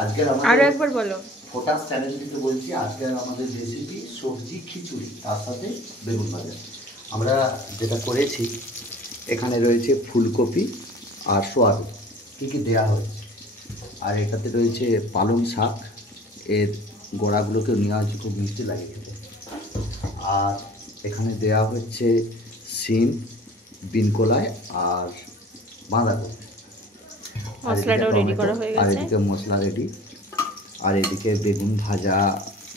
আজকের আরো একবার বলো। ফোটাস চ্যানেল থেকে বলছি, আজকের আমাদের রেসিপি সবজি খিচুড়ি, তার সাথে বেগুন ভাজা। আমরা যেটা করেছি, এখানে রয়েছে ফুলকপি আর সোয়াবিন, কী কী দেওয়া হয়েছে, আর এটাতে রয়েছে পালং শাক, এর গোড়াগুলোকেও নেওয়া হচ্ছে, খুব মিষ্টি লাগে খেতে। আর এখানে দেওয়া হচ্ছে সিম, বিনকলাই আর বাঁধাকপি। মশলাটাও রেডি করা হয়ে গেছে। আর এদিকে মশলা রেডি, আর এদিকে বেগুন ভাজা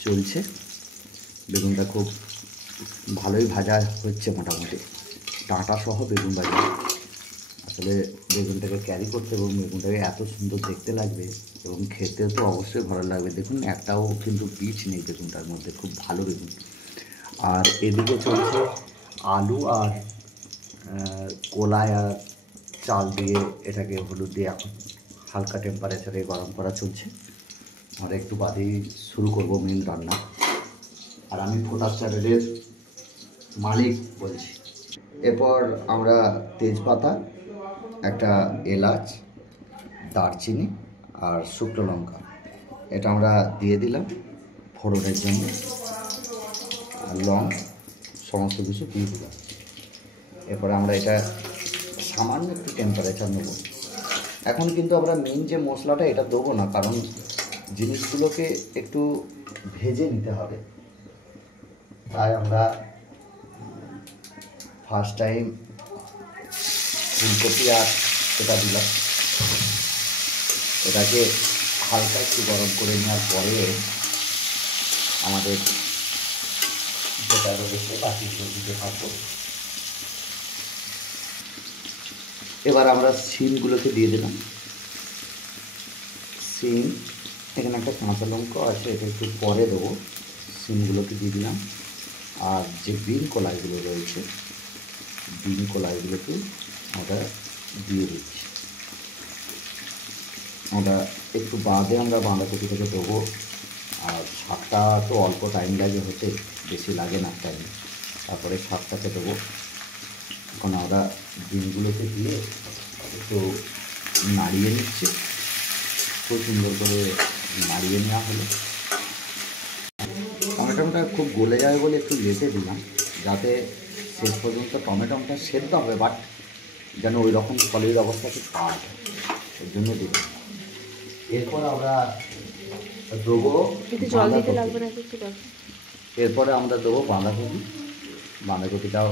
চলছে। বেগুনটা খুব ভালোই ভাজা হচ্ছে, মোটামুটি ডাঁটা সহ বেগুন ভাজা। আসলে বেগুনটাকে ক্যারি করতে এবং বেগুনটাকে এত সুন্দর দেখতে লাগবে এবং খেতেও তো অবশ্যই ভালো লাগবে। দেখুন একটাও কিন্তু বীজ নেই বেগুনটার মধ্যে, খুব ভালো বেগুন। আর এদিকে চলছে আলু আর কলাই আর চাল দিয়ে, এটাকে হলুদ দিয়ে এখন হালকা টেম্পারেচারে গরম করা চলছে। আমরা একটু বাদেই শুরু করব মেন রান্না। আর আমি ফোটাস চ্যানেলের মালিক বলছি। এরপর আমরা তেজপাতা, একটা এলাচ, দারচিনি আর শুকনো লঙ্কা, এটা আমরা দিয়ে দিলাম ফোড়নের জন্য, আর লং সমস্ত কিছু দিয়ে দিলাম। এরপরে আমরা এটা সামান্য একটু টেম্পারেচার নেব। এখন কিন্তু আমরা মেন যে মশলাটা এটা দেবো না, কারণ জিনিসগুলোকে একটু ভেজে নিতে হবে। তাই আমরা ফার্স্ট টাইম ফুলকপি আর এটা দিলাম। এটাকে হালকা একটু গরম করে নেওয়ার পরে আমাদের যেটা রয়েছে বাকিগুলো দিতে থাকবো। এবার আমরা সিমগুলোকে দিয়ে দিলাম। সিম, এখানে একটা কাঁচা লঙ্কা আছে, এটা একটু পরে দেবো। সিমগুলোকে দিয়ে দিলাম। আর যে বিন কলাইগুলো রয়েছে, বিন কলাইগুলোকে আমরা দিয়ে দিচ্ছি। আমরা একটু বাদে আমরা বাঁধাকপিটাকে দেবো। আর শাকটা তো অল্প টাইম লাগে হতে, বেশি লাগে না টাইম। তারপরে শাকটাকে দেবো। এখন আমরা বিনগুলোকে দিয়ে একটু নাড়িয়ে নিচ্ছি। খুব সুন্দর করে নাড়িয়ে নেওয়া হলো। টমেটোটা খুব গলে যাবে বলে একটু লেটে দিলাম, যাতে শেষ পর্যন্ত টমেটোটা সেদ্ধ হবে, বাট যেন ওই রকম সলিড অবস্থাতে পাওয়া যায়, ওর জন্য দিলাম। এরপর আমরা দেবো, জল দিতে লাগবে না একটু? এরপরে আমরা দেবো বাঁধাকপি। বাঁধাকপিটাও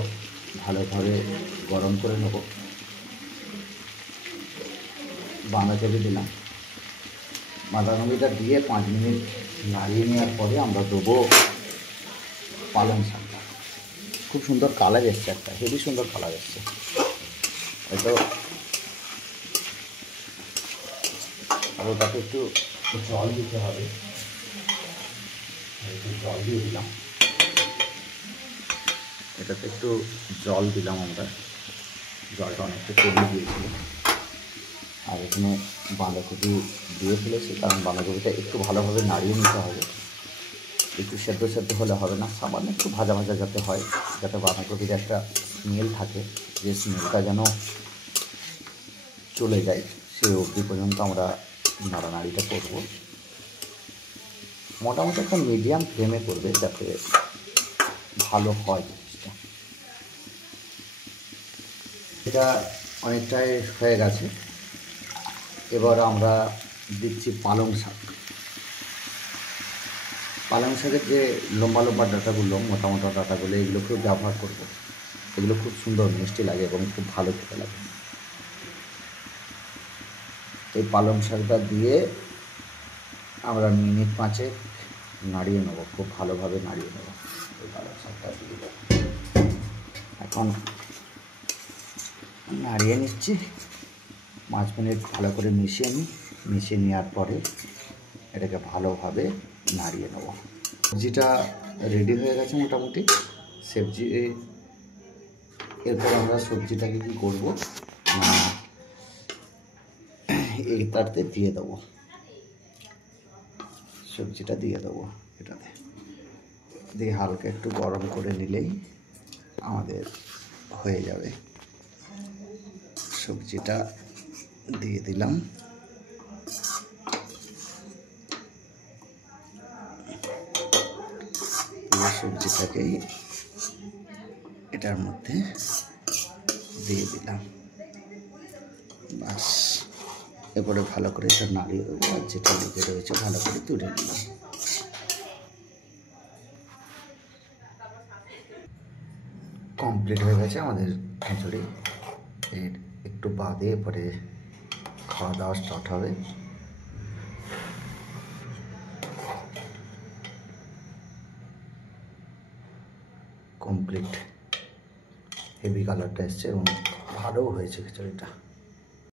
ভালোভাবে গরম করে নেব। বাঁধাকপি দিলাম। বাঁধাকপিটা দিয়ে 5 মিনিট নাড়িয়ে নেওয়ার পরে আমরা দেবো পালং শাকটা। খুব সুন্দর কালার এসছে, একটা হেভি সুন্দর কালার এসছে। হয়তো আর ওটাকে একটু জল দিতে হবে, একটু জল দিয়ে দিলাম। এটাতে একটু জল দিলাম আমরা, জলটা অনেকটা কমিয়ে দিয়েছিল। আর এখানে বাঁধাকপি দিয়ে ফেলেছি, কারণ বাঁধাকপিটা একটু ভালোভাবে নাড়িয়ে নিতে হবে। একটু সেদ্ধ সেদ্ধ হলে হবে না, সামান্য একটু ভাজা ভাজা যাতে হয়, যাতে বাঁধাকপির একটা স্মেল থাকে, যে স্মেলটা যেন চলে যায়, সেই অবধি পর্যন্ত আমরা নাড়ানাড়িটা করব। মোটামুটি একটা মিডিয়াম ফ্লেমে করবে, যাতে ভালো হয় জিনিসটা। এটা অনেকটাই হয়ে গেছে। এবার আমরা দিচ্ছি পালং শাক। পালং শাকের যে লম্বা লম্বা ডাঁটাগুলো, মোটা মোটা ডাঁটাগুলো, এগুলোকেও ব্যবহার করব। এগুলো খুব সুন্দর মিষ্টি লাগে এবং খুব ভালো খেতে লাগে। এই পালং শাকটা দিয়ে আমরা মিনিট 5 নাড়িয়ে নেব, খুব ভালোভাবে নাড়িয়ে নেব। এই পালং শাকটা দিয়ে এখন নাড়িয়ে নিচ্ছি। 5 মিনিট ভালো করে মিশিয়ে নেওয়ার পরে এটাকে ভালোভাবে নাড়িয়ে নেব। সবজিটা রেডি হয়ে গেছে মোটামুটি। সবজি, এরপর আমরা সবজিটাকে কী করব, এইটাতে দিয়ে দেবো, সবজিটা দিয়ে দেবো এটাতে দিয়ে হালকা একটু গরম করে নিলেই আমাদের হয়ে যাবে। সবজিটা দিয়ে দিলাম। পুরো সবজিটাকেই এটার মধ্যে দিয়ে দিলাম। বাস, এরপরে ভালো করে এটা নাড়িয়ে দেবো, আর যেটা লেগে রয়েছে ভালো করে তুলে নিলাম। কমপ্লিট হয়ে গেছে আমাদের খিচুড়ি। এর একটু বাদে এরপরে খাওয়া দাওয়া স্টার্ট হবে। কমপ্লিট, হেভি কালারটা এসছে এবং ভালোও হয়েছে খিচুড়িটা।